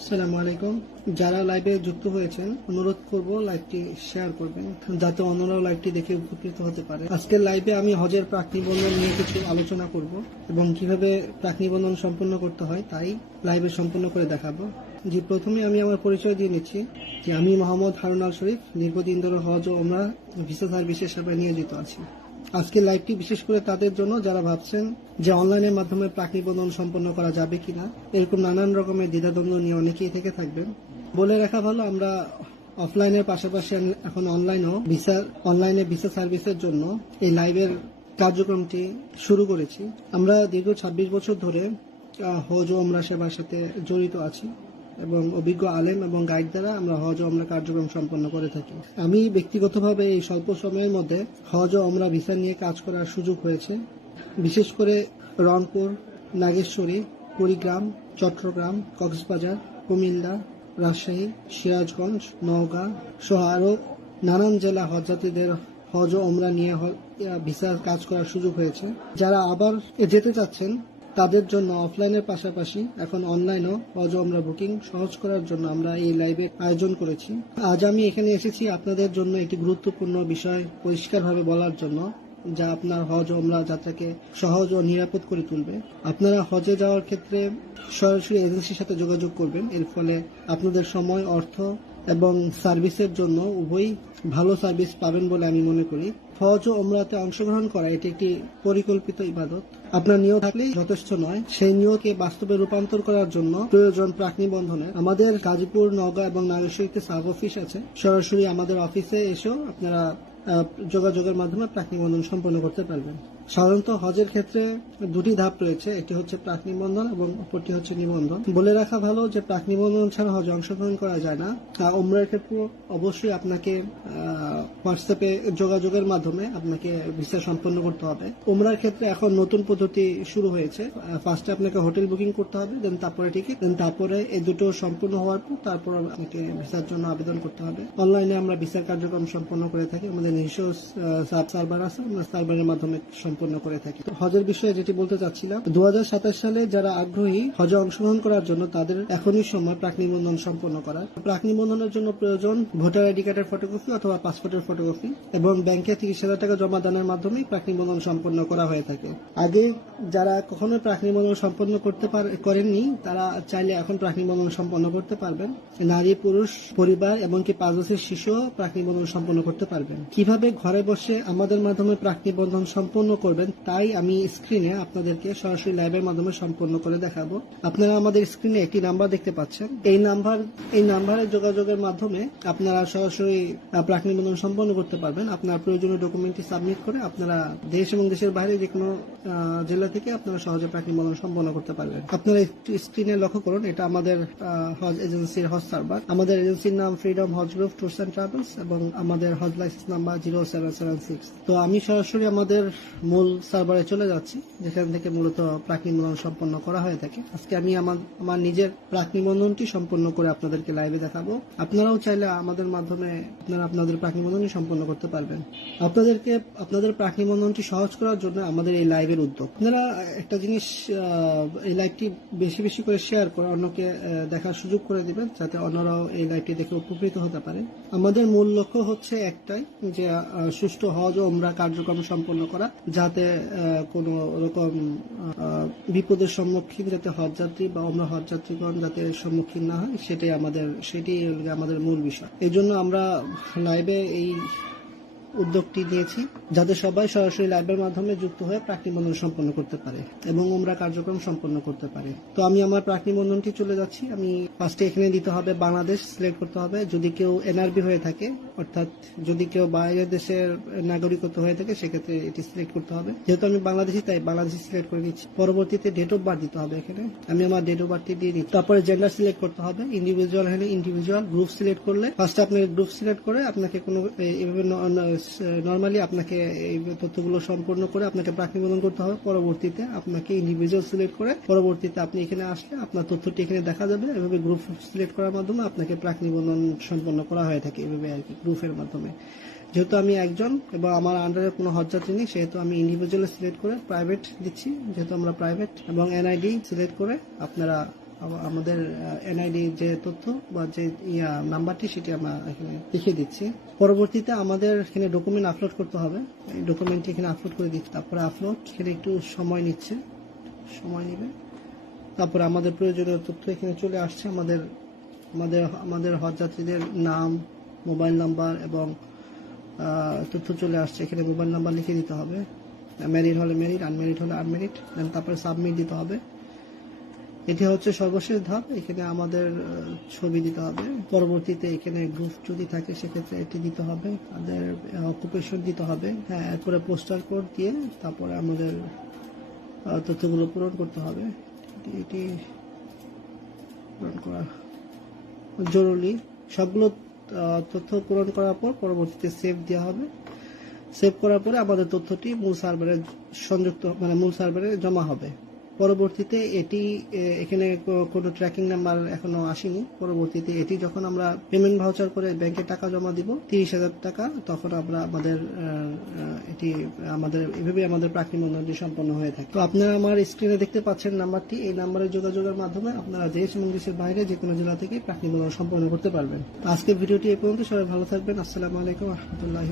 আসসালামু আলাইকুম। যারা লাইভে যুক্ত হয়েছেন, অনুরোধ করব লাইভটি শেয়ার করবেন, যাতে অন্যরাও লাইভটি দেখে উপকৃত হতে পারে। আজকের লাইভে আমি হজের প্রাক নিবন্ধন নিয়ে কিছু আলোচনা করব এবং কীভাবে প্রাক নিবন্ধন সম্পন্ন করতে হয় তাই লাইভে সম্পন্ন করে দেখাবো। যে প্রথমে আমি আমার পরিচয় দিয়ে নিচ্ছি যে আমি মোহাম্মদ হারুন আল শরীফ, দীর্ঘদিন ধরে হজ ও ওমরা ভিসা সার্ভিসের সেবায় নিয়োজিত আছি। আজকের লাইভটি বিশেষ করে তাদের জন্য যারা ভাবছেন যে অনলাইনের মাধ্যমে প্রাক নিবন্ধন সম্পন্ন করা যাবে কিনা, এরকম নানান রকমের দ্বিধাদ্বন্দ্ব নিয়ে অনেকেই থেকে থাকবেন। বলে রাখা ভালো, আমরা অফলাইনের পাশাপাশি এখন অনলাইনও ভিসা অনলাইনে ভিসা সার্ভিসের জন্য এই লাইভের কার্যক্রমটি শুরু করেছি। আমরা দীর্ঘ ২৬ বছর ধরে হজ ও আমরা সেবার সাথে জড়িত আছি। এবং অভিজ্ঞ আলেম এবং গাইড দ্বারা আমরা হজ ও আমরা কার্যক্রম সম্পন্ন করে থাকি। আমি ব্যক্তিগতভাবে এই স্বল্প সময়ের মধ্যে হজ ও আমরা ভিসা নিয়ে কাজ করার সুযোগ হয়েছে। বিশেষ করে রংপুর, নাগেশ্বরী, কুড়িগ্রাম, চট্টগ্রাম, কক্সবাজার, কুমিল্লা, রাজশাহী, সিরাজগঞ্জ, নওগাঁ সহ আরও নানান জেলা হজ ও ওমরা নিয়ে হ- ভিসার কাজ করার সুযোগ হয়েছে। যারা আবার যেতে চাচ্ছেন তাদের জন্য অফলাইনের পাশাপাশি এখন অনলাইনও ওমরা বুকিং সহজ করার জন্য আমরা এই লাইভে আয়োজন করেছি। আজ আমি এখানে এসেছি আপনাদের জন্য একটি গুরুত্বপূর্ণ বিষয় পরিষ্কারভাবে বলার জন্য, যা আপনার হজ ওমরা যাত্রাকে সহজ ও নিরাপদ করে তুলবে। আপনারা হজে যাওয়ার ক্ষেত্রে সরাসরি এজেন্সির সাথে যোগাযোগ করবেন। এর ফলে আপনাদের সময়, অর্থ এবং সার্ভিসের জন্য উভয়ই ভালো সার্ভিস পাবেন বলে আমি মনে করি। হজ ও ওমরাতে অংশগ্রহণ করা, এটি একটি পরিকল্পিত ইবাদত। আপনার নিয়োগ থাকলেই যথেষ্ট নয়। সেই নিয়োগকে বাস্তবে রূপান্তর করার জন্য প্রয়োজন প্রাক নিবন্ধনের আমাদের গাজীপুর, নওগাঁ এবং নাগেশ্বরীতে সাব অফিস আছে। সরাসরি আমাদের অফিসে এসেও আপনারা যোগাযোগের মাধ্যমে প্রাক নিবন্ধন সম্পন্ন করতে পারবেন। সাধারণত হজের ক্ষেত্রে দুটি ধাপ রয়েছে। একটি হচ্ছে প্রাক নিবন্ধন এবং অপরটি হচ্ছে নিবন্ধন। বলে রাখা ভালো যে, প্রাক নিবন্ধন ছাড়া হজে অংশগ্রহণ করা যায় না। ওমরার ক্ষেত্রে অবশ্যই আপনাকে হোয়াটসঅ্যাপে যোগাযোগের মাধ্যমে আপনাকে ভিসা সম্পন্ন করতে হবে। ওমরার ক্ষেত্রে এখন নতুন পদ্ধতি শুরু হয়েছে। ফার্স্টে আপনাকে হোটেল বুকিং করতে হবে দেন তারপরে টিকিট দেন তারপরে এই দুটো সম্পূর্ণ হওয়ার পর তারপর আপনাকে ভিসার জন্য আবেদন করতে হবে। অনলাইনে আমরা ভিসার কার্যক্রম সম্পন্ন করে থাকি। আমাদের নিজস্ব সাব সার্ভার আছে। আমরা সার্ভারের মাধ্যমে সম্পন্ন করে থাকি। হজের বিষয়ে যেটি বলতে চাচ্ছিলাম দু হাজার সাতাশ সালে যারা আগ্রহী হজে অংশগ্রহণ করার জন্য তাদের এখনই সময় প্রাক নিবন্ধন সম্পন্ন করার প্রাক নিবন্ধনের জন্য প্রয়োজন ভোটার আইডি কার্ডের ফটোকপি অথবা পাসপোর্টের ফটোকপি এবং ব্যাংকে তিরিশ হাজার টাকা জমা দানের মাধ্যমেই প্রাক নিবন্ধন সম্পন্ন করা হয়ে থাকে। আগে যারা কখনো প্রাক নিবন্ধন সম্পন্ন করতে করেননি, তারা চাইলে এখন প্রাক নিবন্ধন সম্পন্ন করতে পারবেন। নারী, পুরুষ, পরিবার এমনকি পাঁচ বছরের শিশু প্রাক নিবন্ধন সম্পন্ন করতে পারবেন। কীভাবে ঘরে বসে আমাদের মাধ্যমে প্রাক নিবন্ধন সম্পন্ন করবেন, তাই আমি স্ক্রিনে আপনাদেরকে সরাসরি লাইভের মাধ্যমে সম্পন্ন করে দেখাবো। আপনারা আমাদের স্ক্রিনে একটি নাম্বার দেখতে পাচ্ছেন। এই নাম্বার এই নাম্বারে যোগাযোগের মাধ্যমে আপনারা সরাসরি প্রাক নিবন্ধন সম্পন্ন করতে পারবেন। আপনার প্রয়োজনীয় ডকুমেন্টটি সাবমিট করে আপনারা দেশ এবং দেশের বাইরে যে কোনো জেলা থেকে আপনারা সহজে প্রাক নিবন্ধন সম্পন্ন করতে পারবেন আপনারা স্ক্রিনে লক্ষ্য করুন, এটা আমাদের হজ এজেন্সির হজ সার্ভার। আমাদের এজেন্সির নাম Freedom Hajj group tours and travels এবং আমাদের Hajj license number zero seven seven six তো আমি সরাসরি আমাদের মূল সার্ভারে চলে যাচ্ছি, যেখান থেকে মূলত প্রাক নিবন্ধন সম্পন্ন করা হয়ে থাকে। আজকে আমি আমার আমার নিজের প্রাক নিবন্ধনটি সম্পন্ন করে আপনাদেরকে লাইভে দেখাবো। আপনারাও চাইলে আমাদের মাধ্যমে আপনারা আপনাদের প্রাক নিবন্ধনটি সম্পন্ন করতে পারবেন। আপনাদেরকে, আপনাদের প্রাক নিবন্ধনটি সহজ করার জন্য আমাদের এই লাইভের উদ্যোগ। আপনারা একটা জিনিস এই লাইভটি বেশি বেশি করে শেয়ার করে অন্যকে দেখার সুযোগ করে দিবেন, যাতে অন্যরাও এই লাইভটি দেখে উপকৃত হতে পারে। আমাদের মূল লক্ষ্য হচ্ছে একটাই, যে সুষ্ঠু হজ ও ওমরা কার্যক্রম সম্পন্ন করা, যাতে কোনো রকম বিপদের সম্মুখীন যাতে হজযাত্রী বা আমরা হজযাত্রীগণ যাতে সম্মুখীন না হয়, সেটাই আমাদের হলো আমাদের মূল বিষয়। এই জন্য আমরা লাইভে এই উদ্যোগটি নিয়েছি, যাতে সবাই সরাসরি লাইভের মাধ্যমে যুক্ত হয়ে প্রাক নিবন্ধন সম্পন্ন করতে পারে এবং আমরা কার্যক্রম সম্পন্ন করতে পারে। তো আমি আমার প্রাক নিবন্ধনটি চলে যাচ্ছি। আমি ফার্স্টে এখানে দিতে হবে, বাংলাদেশ সিলেক্ট করতে হবে। যদি কেউ এনআরবি হয়ে থাকে, অর্থাৎ যদি কেউ বাইরের দেশের নাগরিকত্ব হয়ে থাকে, সেক্ষেত্রে এটি সিলেক্ট করতে হবে। যেহেতু আমি বাংলাদেশি, তাই বাংলাদেশি সিলেক্ট করে নিচ্ছি। পরবর্তীতে ডেট অফ বার্থ দিতে হবে এখানে। আমি আমার ডেট অফ বার্থটি দিয়ে দিচ্ছি। তারপরে জেন্ডার সিলেক্ট করতে হবে। ইন্ডিভিজুয়াল হলে ইন্ডিভিজুয়াল গ্রুপ সিলেক্ট করলে ফার্স্টে আপনাকে গ্রুপ সিলেক্ট করে আপনাকে কোনো নর্মালি আপনাকে এই তথ্যগুলো সম্পূর্ণ করে আপনাকে প্রাক নিবন্ধন করতে হবে। পরবর্তীতে আপনাকে ইন্ডিভিজুয়াল সিলেক্ট করে, পরবর্তীতে আপনি এখানে আসলে আপনার তথ্যটি এখানে দেখা যাবে। এভাবে গ্রুপ সিলেক্ট করার মাধ্যমে আপনাকে প্রাক নিবন্ধন সম্পন্ন করা হয়ে থাকে এভাবে আর কি গ্রুপের মাধ্যমে। যেহেতু আমি একজন এবং আমার আন্ডারে কোনো হজযাত্রী নেই, সেহেতু আমি ইন্ডিভিজুয়াল সিলেক্ট করে প্রাইভেট দিচ্ছি। যেহেতু আমরা প্রাইভেট এবং এনআইডি সিলেক্ট করে আপনারা আমাদের এনআইডি যে তথ্য বা যে, ইয়া, নাম্বারটি সেটি আমরা এখানে লিখে দিচ্ছি। পরবর্তীতে আমাদের এখানে ডকুমেন্ট আপলোড করতে হবে। এই ডকুমেন্টটি এখানে আপলোড করে দিচ্ছি। তারপরে আপলোড এখানে একটু সময় নিচ্ছে। সময় নেবে। তারপরে আমাদের প্রয়োজনীয় তথ্য এখানে চলে আসছে। আমাদের আমাদের আমাদের হজ যাত্রীদের নাম মোবাইল নাম্বার এবং তথ্য চলে আসছে। এখানে মোবাইল নাম্বার লিখে দিতে হবে। ম্যারিড হলে ম্যারিড আনম্যারিড হলে আনম্যারিড তারপরে সাবমিট দিতে হবে। এটি হচ্ছে সর্বশেষ ধাপ, এখানে আমাদের ছবি দিতে হবে। পরবর্তীতে এখানে গ্রুপ যদি থাকে, সেক্ষেত্রে এটি দিতে হবে। আমাদের অকুপেশন দিতে হবে। হ্যাঁ এরপরে পোস্টার কোড দিয়ে তারপরে আমাদের তথ্যগুলো পূরণ করতে হবে। এটি পূরণ করা জরুরি। সবগুলো তথ্য পূরণ করার পর পরবর্তীতে সেভ দেওয়া হবে। সেভ করার পরে আমাদের তথ্যটি মূল সার্ভারে সংযুক্ত মানে মূল সার্ভারে জমা হবে। পরবর্তীতে এটি এখানে কোনো ট্র্যাকিং নাম্বার এখনও আসেনি। পরবর্তীতে এটি যখন আমরা পেমেন্ট ভাউচার করে ব্যাংকে টাকা জমা দিব, তিরিশ হাজার টাকা, তখন আমরা আমাদের এটি, আমাদের এভাবে আমাদের প্রাকৃতিক বন্ধনটি সম্পন্ন হয়ে থাকে। তো আপনারা আমার স্ক্রিনে দেখতে পাচ্ছেন নাম্বারটি। এই নাম্বারে যোগাযোগের মাধ্যমে আপনারা দেশ এবং দেশের বাইরে যে কোনো জেলা থেকে প্রাকৃতিক বন্ধন সম্পন্ন করতে পারবেন। তো আজকের ভিডিওটি এ পর্যন্ত। সবাই ভালো থাকবেন। আসসালামু আলাইকুম রহমতুল্লাহ